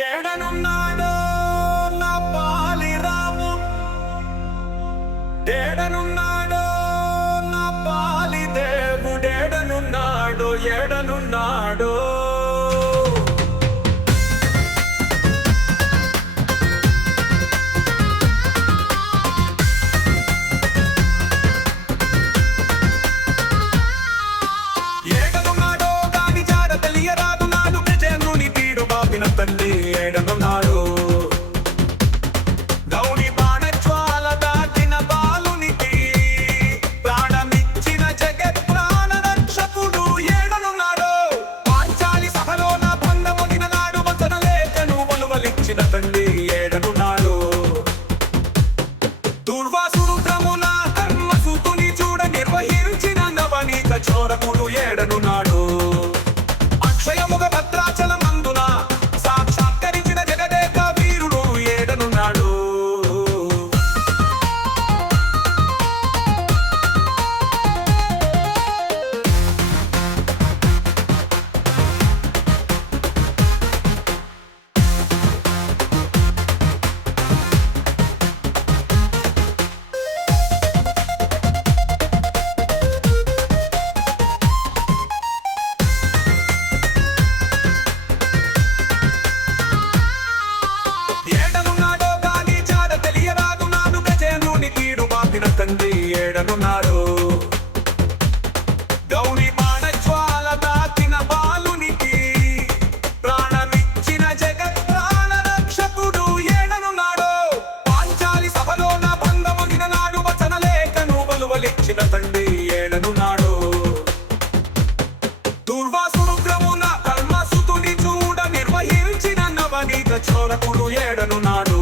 ఏడనున్నాడో నా పాలిరాము ఏడనున్నాడో నా పాలి దేవుడేడనున్నాడో ఏడనున్నాడో. తీడు బాపిన ఏడనున్నాడు తండ్రి ఏడనున్నాడు బాణజ్వాల దాచిన బాలునికి ప్రాణమిచ్చిన జగత్ ప్రాణ రక్షకుడు ఏడనున్నాడు. పాంచాలి సభలో నా బంధముగిన నాడు వచన లేఖను బలువలిచ్చిన తండ్రి ఏడనున్నాడు. దుర్వాసురుగ్రమున కర్మసుతుని చూడ నిర్వహించిన నవనీత చోరకుడు ఏడనున్నాడు.